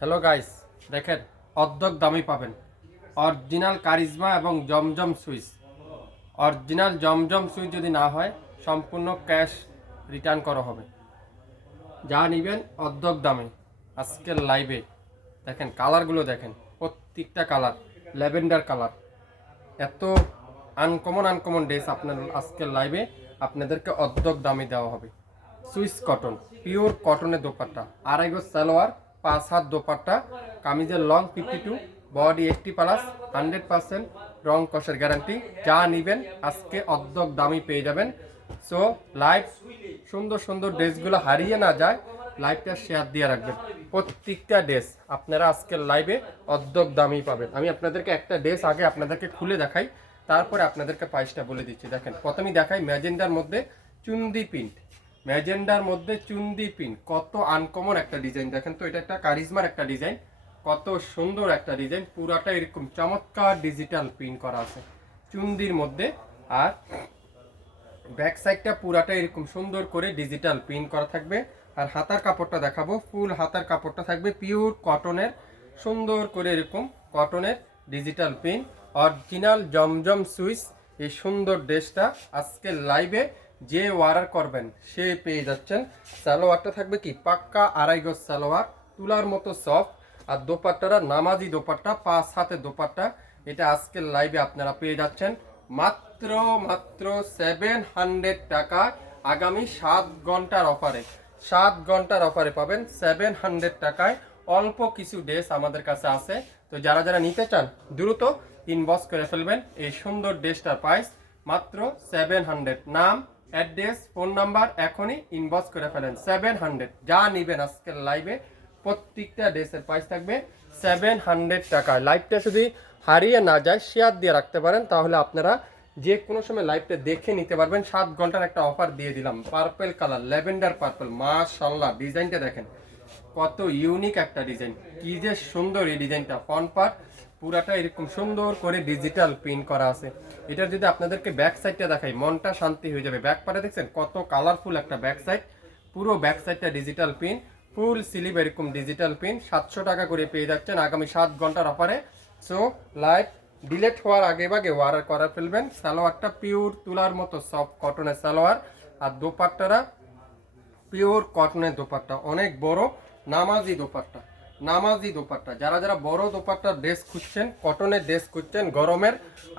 Hello guys দেখেন, অর্ধক দামই পাবেন। অরিজিনাল কারিজমা এবং Zamzam switch original Zamzam switch যদি না হয়, সম্পূর্ণ ক্যাশ রিটার্ন করা হবে। যা নেবেন অর্ধক দামে আজকের লাইভে দেখেন কালারগুলো দেখেন, প্রত্যেকটা কালার ল্যাভেন্ডার কালার এত আনকমন আনকমন ড্রেস আপনার আজকের লাইভে আপনাদেরকে অর্ধক দামে দেওয়া হবে। সুইস কটন পিওর কটনের দোপাট্টা, আড়াই গজ সালোয়ার পাঁচ হাত দোপাট্টা, কামিজের long fifty two body eighty plus hundred percent রং কষের গ্যারান্টি যা নিবেন আজকে অর্ধক দামই পেয়ে যাবেন। সো লাইভ সুন্দর সুন্দর ড্রেসগুলো হারিয়ে না যায় লাইভটা শেয়ার দিয়ে রাখবেন। প্রত্যেকটা ড্রেস আপনারা আজকের লাইভে অর্ধক দামই পাবেন। আমি আপনাদেরকে একটা ড্রেস আগে আপনাদেরকে খুলে দেখাই, তারপরে আপনাদেরকে প্রাইসটা বলে দিচ্ছি। দেখেন, প্রথমেই দেখাই ম্যাজেন্ডার মধ্যে চুন্দি প্রিন্ট ম্যাজেন্ডার মধ্যে চুন্দি প্রিন্ট কত আনকমন একটা ডিজাইন দেখেন তো, এটা একটা কারিজমার একটা ডিজাইন কত সুন্দর একটা ডিজাইন পুরাটা এরকম চমৎকার ডিজিটাল প্রিন্ট করা আছে। চুন্দির মধ্যে। আর ব্যাক সাইডটা পুরাটা এরকম সুন্দর করে ডিজিটাল প্রিন্ট করা থাকবে। আর হাতার কাপড়টা দেখাবো। ফুল হাতার কাপড়টা থাকবে পিওর কটনের সুন্দর করে এরকম কটনের digital print original Zamzam switch. এই সুন্দর ড্রেসটা আজকে লাইভে যে অর্ডার করবেন, সে পেয়ে যাচ্ছেন। সালোয়ারটা থাকবে কি? পাক্কা আড়াই গজ সালোয়ার, তুলার মতো সফট আর দোপাট্টারা নামাজি দোপাট্টা, পাঁচ হাতে দোপাট্টা। এটা আজকের লাইভে আপনারা পেয়ে যাচ্ছেন। মাত্র মাত্র সেভেন হান্ড্রেড টাকা আগামী সাত ঘণ্টার অফারে সাত ঘণ্টার অফারে পাবেন সেভেন হান্ড্রেড টাকায়। অল্প কিছু ড্রেস আমাদের কাছে আছে। তো যারা যারা নিতে চান, দ্রুত ইনবক্স করে ফেলবেন। এই সুন্দর ড্রেসটার প্রাইস মাত্র সেভেন হান্ড্রেড নাম অ্যাড্রেস, ফোন নাম্বার এখনই ইনবক্স করে ফেলেন। সেভেন হান্ড্রেড যা নেবেন আজকের লাইভে প্রত্যেকটা ড্রেসের প্রাইস থাকবে সেভেন হান্ড্রেড টাকা। লাইভটা যদি হারিয়ে না যায় শেয়ার দিয়ে রাখতে পারেন, তাহলে আপনারা যে কোনো সময় লাইভটা দেখে নিতে পারবেন। সাত ঘণ্টার একটা অফার দিয়ে দিলাম। পার্পেল কালার ল্যাভেন্ডার পার্পেল মাশাল্লাহ ডিজাইনটা দেখেন। কত ইউনিক একটা ডিজাইন কি যে সুন্দর এই ডিজাইনটা ফ্রন্ট পার্ট পুরাটা এরকম সুন্দর করে ডিজিটাল প্রিন্ট করা আছে। এটা যদি আপনাদেরকে ব্যাক সাইডটা দেখাই, মনটা শান্তি হয়ে যাবে। ব্যাক পার্টে দেখছেন কত কালারফুল একটা ব্যাক সাইড পুরো ব্যাক সাইডটা ডিজিটাল প্রিন্ট ফুল স্লিভ এরকম ডিজিটাল প্রিন্ট সাতশো টাকা করে পেয়ে যাচ্ছেন আগামী সাত ঘণ্টার অফারে সো লাইভ ডিলেট হওয়ার আগে ভাগে ওয়ার করা ফেলবেন। সালোয়ারটা পিওর তুলার মতো সফট কটনের সালোয়ার। আর দোপাট্টারা পিওর কটনের দোপাট্টা। অনেক বড়, নামাজি দোপাট্টা। নামাজি দোপাট্টা। যারা যারা বড় দোপাট্টার ড্রেস খুঁজছেন, কটনের ড্রেস খুঁজছেন, গরমের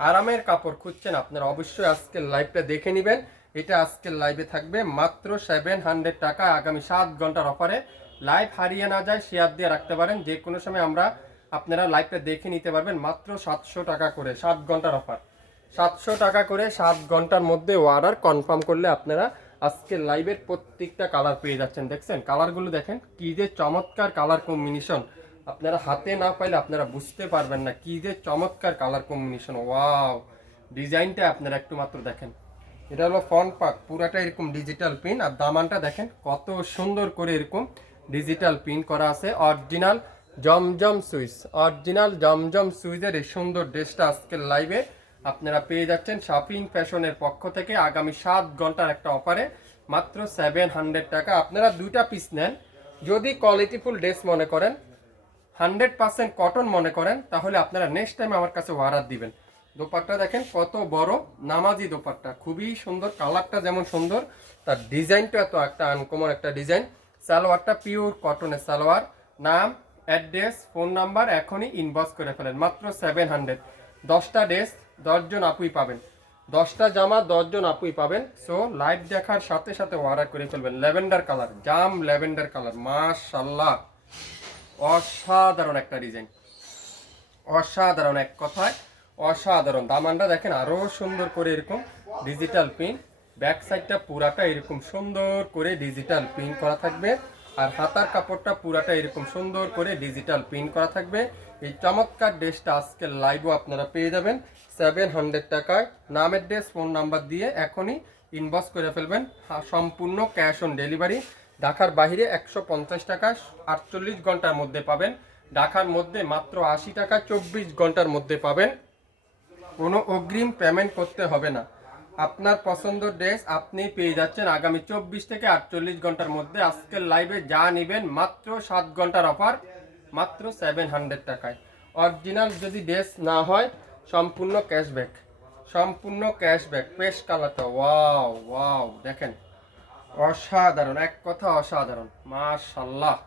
আরামের কাপড় খুঁজছেন, আপনারা অবশ্যই আজকের লাইভটা দেখে নেবেন। এটা আজকের লাইভে থাকবে মাত্র সেভেন হান্ড্রেড টাকা। আগামী সাত ঘণ্টার অফারে লাইভ হারিয়ে না যায় শেয়ার দিয়ে রাখতে পারেন। যে কোনো সময় আমরা আপনারা লাইভটা দেখে নিতে পারবেন মাত্র সাতশো টাকা করে, সাত ঘণ্টার অফার সাতশো টাকা করে সাত ঘণ্টার মধ্যে অর্ডার কনফার্ম করলে আপনারা আজকে লাইভের প্রত্যেকটা কালার পেয়ে যাচ্ছেন, দেখছেন? কালারগুলো দেখেন, কি যে চমৎকার কালার কম্বিনেশন আপনারা হাতে না পাইলে আপনারা বুঝতে পারবেন না কি যে চমৎকার কালার কম্বিনেশন ওয়াও ডিজাইনটা আপনারা একটু মাত্র দেখেন। এটা হলো ফ্রন্ট পার্ট পুরাটা এরকম ডিজিটাল পিন আর দামানটা দেখেন, কত সুন্দর করে এরকম ডিজিটাল পিন করা আছে। Original Zamzam switch original Zamzam সুইচের এই সুন্দর ড্রেসটা আজকের লাইভে আপনারা পেয়ে যাচ্ছেন শপিং ফ্যাশনের পক্ষ থেকে আগামী সাত ঘণ্টার একটা অফারে মাত্র সেভেন হান্ড্রেড টাকা। আপনারা দুইটা পিস নেন। যদি কোয়ালিটিফুল ড্রেস মনে করেন হান্ড্রেড পার্সেন্ট কটন মনে করেন, তাহলে আপনারা নেক্সট টাইম আমার কাছে অর্ডার দিবেন। দোপাট্টা দেখেন কত বড়, নামাজি দোপাট্টা। খুবই সুন্দর, কালারটা যেমন সুন্দর, তার ডিজাইনটা এত একটা আনকমন একটা ডিজাইন। সালোয়ারটা পিওর কটনের সালোয়ার। নাম অ্যাড্রেস ফোন নাম্বার এখনই ইনবক্স করে ফেলেন। মাত্র সেভেন হান্ড্রেড দশটা ড্রেস দশজন আপুই পাবেন। দশটা জামা দশজন আপুই পাবেন। সো লাইভ দেখার সাথে সাথে অর্ডার করে ফেলবেন। ল্যাভেন্ডার কালার জাম ল্যাভেন্ডার কালার মাশাল্লাহ অসাধারণ একটা ডিজাইন অসাধারণ এক কথায়, অসাধারণ। দামানটা দেখেন আরও সুন্দর করে এরকম ডিজিটাল প্রিন্ট ব্যাক সাইডটা পুরাটা এরকম সুন্দর করে ডিজিটাল প্রিন্ট করা থাকবে। আর হাতার কাপড়টা পুরাটা এরকম সুন্দর করে ডিজিটাল প্রিন্ট করা থাকবে। এই চমৎকার ড্রেসটা আজকে লাইভও আপনারা পেয়ে যাবেন। সেভেন হান্ড্রেড টাকায়। নামের ড্রেস ফোন নাম্বার দিয়ে এখনই ইনবক্স করে ফেলবেন। সম্পূর্ণ ক্যাশ অন ডেলিভারি ঢাকার বাইরে একশো পঞ্চাশ টাকা আটচল্লিশ ঘণ্টার মধ্যে পাবেন। ঢাকার মধ্যে মাত্র আশি টাকা চব্বিশ ঘণ্টার মধ্যে পাবেন। কোনো অগ্রিম পেমেন্ট করতে হবে না। আপনার পছন্দের ড্রেস আপনি পেয়ে যাচ্ছেন আগামী চব্বিশ থেকে আটচল্লিশ ঘণ্টার মধ্যে। আজকের লাইভে যা নেবেন মাত্র সাত ঘণ্টার অফার মাত্র সেভেন হান্ড্রেড টাকায়। অরিজিনাল যদি ড্রেস না হয়, সম্পূর্ণ ক্যাশব্যাক সম্পূর্ণ ক্যাশব্যাক পেশ কালারটা ওয়াও ওয়াও দেখেন। অসাধারণ, এক কথা অসাধারণ। মাশাল্লাহ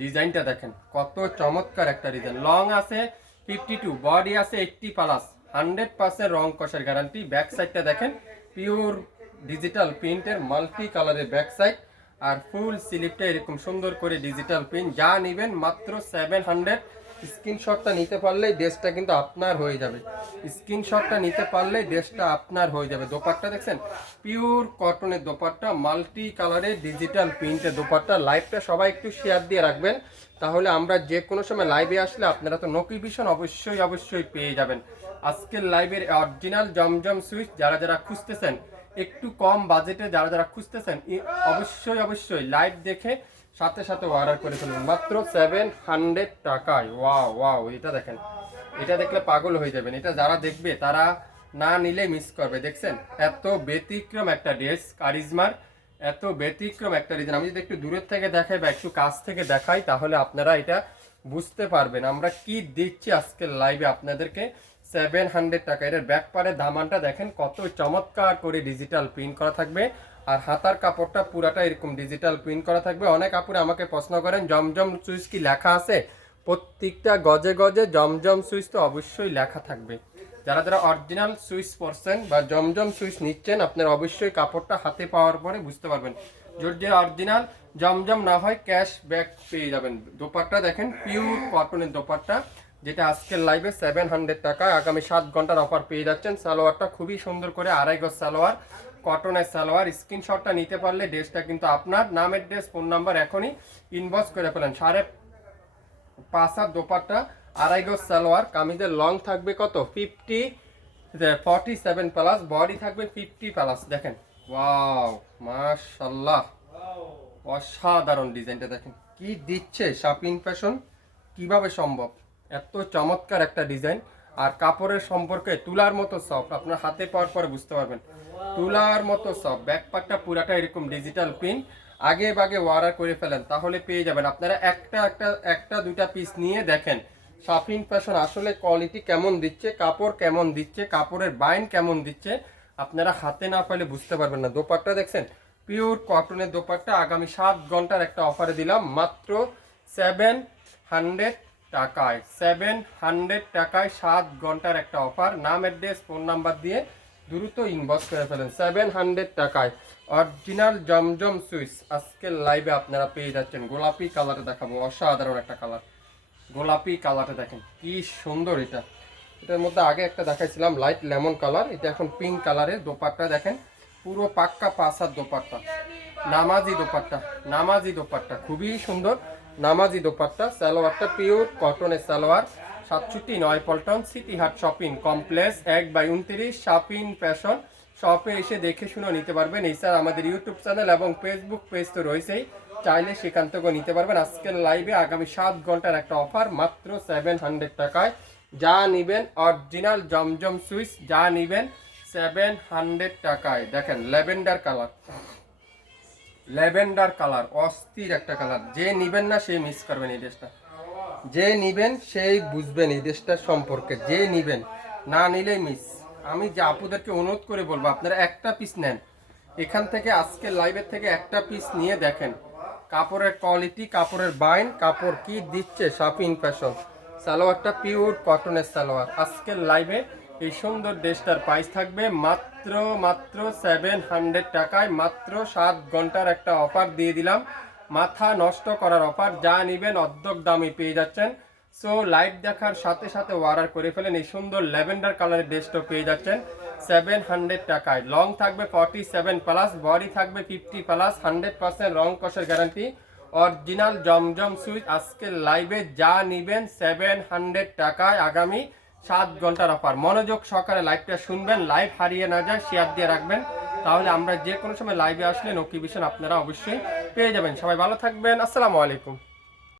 ডিজাইনটা দেখেন, কত চমৎকার একটা ডিজাইন লং আছে ফিফটি টু বডি আছে এইটটি প্লাস হান্ড্রেড পার্সেন্ট রং কষার গ্যারান্টি ব্যাক সাইডটা দেখেন পিওর ডিজিটাল প্রিন্টের মাল্টি কালারের ব্যাক সাইড আর ফুল স্লিপটা এরকম সুন্দর করে ডিজিটাল প্রিন্ট যা নেবেন মাত্র সেভেন হান্ড্রেড স্ক্রিনশটটা নিতে পারলেই ড্রেসটা কিন্তু আপনার হয়ে যাবে। স্ক্রিনশটটা নিতে পারলেই ড্রেসটা আপনার হয়ে যাবে। দোপাট্টা দেখছেন? পিওর কটনের দোপাট্টা মাল্টি কালারের ডিজিটাল প্রিন্টের দোপাট্টা। লাইভটা সবাই একটু শেয়ার দিয়ে রাখবেন। তাহলে আমরা যে কোনো সময় লাইভে আসলে আপনারা তো নোটিফিকেশন অবশ্যই অবশ্যই পেয়ে যাবেন। আজকের লাইভের অরিজিনাল জমজম সুইচ যারা যারা খুঁজতেছেন, একটু কম বাজেটে যারা যারা খুঁজতেছেন অবশ্যই অবশ্যই লাইভ দেখে সাথে সাথে অর্ডার করে ফেলুন। মাত্র সেভেন হান্ড্রেড টাকায়। ওয়া ওয়াও এটা দেখেন। এটা দেখলে পাগল হয়ে যাবেন। এটা যারা দেখবে, তারা না নিলে মিস করবে। দেখছেন? এত ব্যতিক্রম একটা ড্রেস কারিজমার এত ব্যতিক্রম একটা ডিজাইন আমি যদি একটু দূরের থেকে দেখাই বা একটু কাছ থেকে দেখাই, তাহলে আপনারা এটা বুঝতে পারবেন। আমরা কি দিচ্ছি আজকের লাইভে আপনাদেরকে? সেভেন হান্ড্রেড টাকা। এটার ব্যাক পারের দামানটা দেখেন, কত চমৎকার করে ডিজিটাল প্রিন্ট করা থাকবে। আর হাতার কাপড়টা পুরাটা এরকম ডিজিটাল প্রিন্ট করা থাকবে। অনেক আপুরে আমাকে প্রশ্ন করেন, জমজম সুইচ কি লেখা আছে? প্রত্যেকটা গজে গজে জমজম সুইচ তো অবশ্যই লেখা থাকবে। যারা যারা অরিজিনাল সুইচ পরছেন বা জমজম সুইচ নিচ্ছেন, আপনার অবশ্যই কাপড়টা হাতে পাওয়ার পরে বুঝতে পারবেন। যদি অরিজিনাল জমজম না হয় ক্যাশ ব্যাক পেয়ে যাবেন। দোপাট্টা দেখেন পিওর কটনের দোপাট্টা। যেটা আজকের লাইভে সেভেন হান্ড্রেড টাকা আগামী সাত ঘণ্টার অফার পেয়ে যাচ্ছেন। সালোয়ারটা খুবই সুন্দর করে আড়াই গজ সালোয়ার কটনের সালোয়ার। স্ক্রিনশটটা নিতে পারলে ড্রেসটা কিন্তু আপনার নামের ড্রেস ফোন নাম্বার এখনই ইনবক্স করে ফেলেন। সাড়ে পাঁচ হাত দোপাট্টা, আড়াই গজ সালোয়ার, কামিজের লং থাকবে কত? Fifty forty seven plus body থাকবে ফিফটি প্লাস দেখেন ওয়াও মাশাল্লাহ অসাধারণ ডিজাইনটা দেখেন। কি দিচ্ছে শাপিং ফ্যাশন কীভাবে সম্ভব? এত চমৎকার একটা ডিজাইন। আর কাপড়ের সম্পর্কে তুলার মতো সফট আপনার হাতে পাওয়ার পরে বুঝতে পারবেন। তুলার মতো সফট ব্যাকপার্টটা পুরাটা এরকম ডিজিটাল প্রিন্ট আগে বাগে অর্ডার করে ফেলেন, তাহলে পেয়ে যাবেন। আপনারা একটা একটা একটা দুটা পিস নিয়ে দেখেন। শাপিং ফ্যাশন আসলে কোয়ালিটি কেমন দিচ্ছে, কাপড় কেমন দিচ্ছে, কাপড়ের বাইন কেমন দিচ্ছে, আপনারা হাতে না পেলে বুঝতে পারবেন না। দোপাট্টা দেখছেন? পিওর কটনের দোপাট্টা আগামী সাত ঘণ্টার একটা অফারে দিলাম, মাত্র সেভেন হান্ড্রেড টাকায় সেভেন হান্ড্রেড টাকায় সাত ঘণ্টার একটা অফার নাম অ্যাড্রেস ফোন নাম্বার দিয়ে দ্রুত ইনবক্স করে ফেলেন। সেভেন হান্ড্রেড টাকায়। অরিজিনাল জমজম সুইচ আজকের লাইভে আপনারা পেয়ে যাচ্ছেন। গোলাপি কালারে দেখাবো, অসাধারণ একটা কালার গোলাপি কালারটা দেখেন, কি সুন্দর এটা। এটার মধ্যে আগে একটা দেখাইছিলাম লাইট লেমন কালার এটা এখন পিঙ্ক কালারের দোপাট্টা দেখেন, পুরো পাক্কা পাসার দোপাট্টা। নামাজি দোপাট্টা নামাজি দোপাট্টা, খুবই সুন্দর। নামাজি দোপাট্টা, সালোয়ারটা পিওর, কটনের সালোয়ার, সাতষট্টি নয় পল্টন সিটি হাট শপিং কমপ্লেক্স, এক বাই উনত্রিশ শপিং ফ্যাশন। শপে এসে দেখে শুনে নিতে পারবেন। এছাড়া আমাদের ইউটিউব চ্যানেল এবং ফেসবুক পেজ তো রয়েছেই। চাইলে সেখান থেকেও নিতে পারবেন। আজকের লাইভে আগামী সাত ঘণ্টার একটা অফার, মাত্র সেভেন হান্ড্রেড টাকায়। যা নিবেন অরিজিনাল জমজম সুইচ যা নিবেন সেভেন হান্ড্রেড টাকায়। দেখেন, ল্যাভেন্ডার কালার। ল্যাভেন্ডার কালার, অস্থির একটা কালার। যে নিবেন না, সে মিস করবেন এই ড্রেসটা। যে নিবেন, সেই বুঝবেন এই দেশটার সম্পর্কে। যে নিবেন, না নিলেই মিস আমি যে আপুদেরকে অনুরোধ করে বলব, আপনারা একটা পিস নেন। এখান থেকে আজকে লাইভের থেকে একটা পিস নিয়ে দেখেন। কাপড়ের কোয়ালিটি কাপড়ের বাইন কাপড় কি দিচ্ছে শাপিং ফ্যাশন সালোয়ারটা পিওর কটনের সালোয়ার। আজকের লাইভে এই সুন্দর ড্রেসটার প্রাইস থাকবে মাত্র মাত্র মাত্র সেভেন হান্ড্রেড টাকায় মাত্র সাত ঘণ্টার একটা অফার দিয়ে দিলাম। মাথা নষ্ট করার অফার যা নিবেন অর্ধক দামে পেয়ে যাচ্ছেন। সো লাইট দেখার সাথে সাথে অর্ডার করে ফেলেন, এই সুন্দর ল্যাভেন্ডার কালারের ড্রেসটা পেয়ে যাচ্ছেন। সেভেন হান্ড্রেড টাকায়। লং থাকবে ফর্টি সেভেন প্লাস বডি থাকবে ফিফটি প্লাস হান্ড্রেড পার্সেন্ট রং কষের গ্যারান্টি অরিজিনাল জমজম সুইচ আজকে লাইভে যা নিবেন সেভেন হান্ড্রেড টাকায় আগামী সাত ঘণ্টার অফার মনোযোগ সকালে লাইভটা শুনবেন লাইভ হারিয়ে না যায় শেয়ার দিয়ে রাখবেন। তাহলে আমরা যে কোনো সময় লাইভে আসলে নোকিভিশন আপনারা অবশ্যই পেয়ে যাবেন। সবাই ভালো থাকবেন। আসসালামু আলাইকুম।